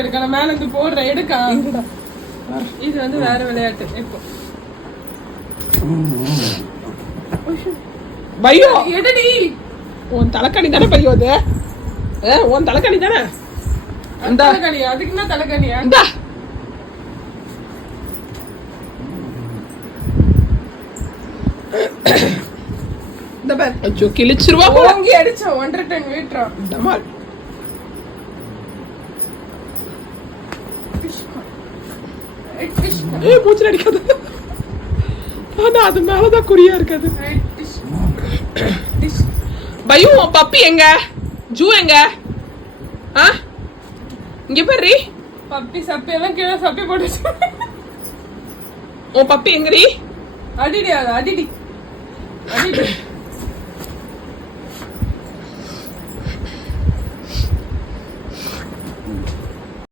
எடுக்கணும் மேல இருந்து போடுற எடுக்கா. இது வந்து வேற விளையாட்டு. இப்போ பையோ எடுடி. உன் தலைக்கணி தானே பையோ அது? உன் தலைக்கணி தானே? அந்த தலைக்கணியா? அதுக்கு என்ன தலைக்கணியா? இந்த இந்த பார். அச்சோ கிழிச்சிருவா போல. ஓங்கி அடிச்ச 1.5 டன் வெயிட்ரா. டமால். மூச்சு அடிக்காது. ஆனா அது மேலதான் குறியா இருக்காது. பையோ உன் பப்பி எங்க? ஜூ எங்க? இங்க பாரு. பப்பி சப்பி எல்லாம் கீழே சப்பி போட்டுச்சு. உன் பப்பி எங்கடி? அடிடி அடிடி அடிடி.